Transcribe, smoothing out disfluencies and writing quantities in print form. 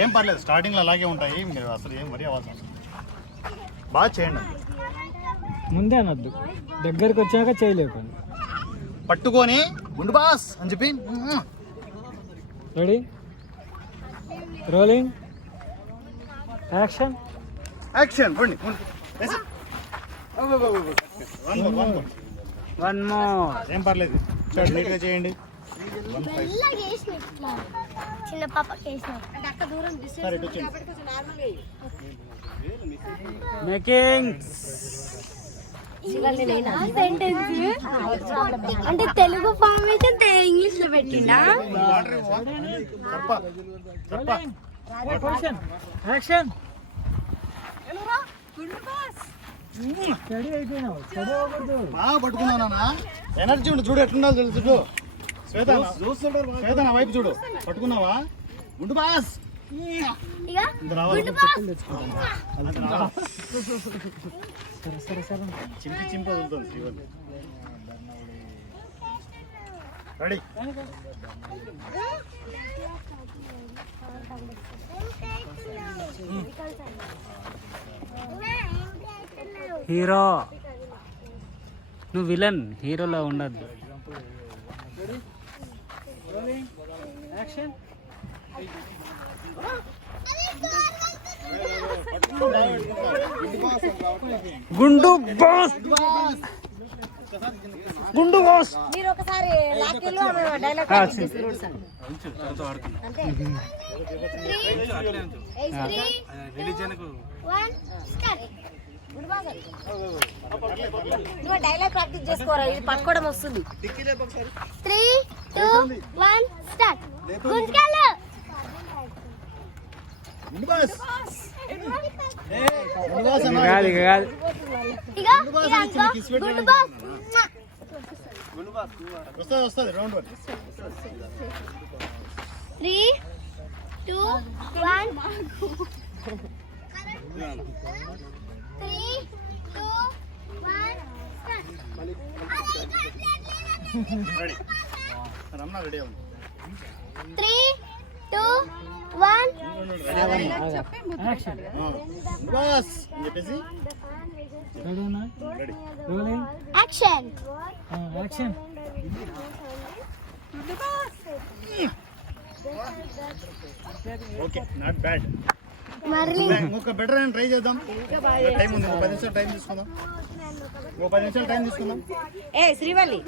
ఏం పర్లేదు, స్టార్టింగ్లో అలాగే ఉంటాయి, మీరు అసలు ఏం వరి అవ్వాల్సిన అవసరం బాగా చేయండి. ముందే అనొద్దు, దగ్గరికి వచ్చాక చేయలేవు. పట్టుకొని ఉండు బాస్ అని చెప్పి. Ready, rolling, action. యాక్షన్. పండి వన్ మోర్. ఏం పర్లేదు, చూడండి నీట్గా చేయండి. చిన్న పాప సరే ఇటు వచ్చేయండి. మేకింగ్ అంటే తెలుగు ఫార్మేషన్ ఇంగ్లీష్ లో పెట్టిండా? యాక్షన్. బాగా పట్టుకున్నానా, ఎనర్జీ ఉండి చూడు, ఎట్లుండాలి తెలుసు. చూడు శ్వేత, శ్వేత నా వైపు చూడు, పట్టుకున్నావా? ఉండు బాస్. చింపి చింపి వదులుతుంది శ్రీవల్లి. రెడీ. హీరో నువ్వు విలన్, హీరోలా ఉండద్దు. గుండు బాస్, గుండు బాస్. మీరు ఒకసారి లాకెల్లో డైలాగ్ నువ్వు డైలాగ్ ప్రాక్టీస్ చేసుకోరా, ఇది పట్టుకోవడం వస్తుంది. 3, 2, 1 స్టార్ట్. గుంజకాలు కాదు కాదు. వస్తుంది round 1. 3, 2, 1 3, 2, 1 start. Ready. Ramana ready అవును. 3, 2, 1 యాక్షన్. బాస్ అని చెప్పేసి రెడీనా? Ready. Rolling, action. Action. Okay, not bad. మరి ఇంకొక బెటర్ అని ట్రై చేద్దాం. టైం ఉంది, 10 నిమిషాలు టైం తీసుకుందాం. 10 నిమిషాలు టైం తీసుకుందాం. ఏ శ్రీవల్లి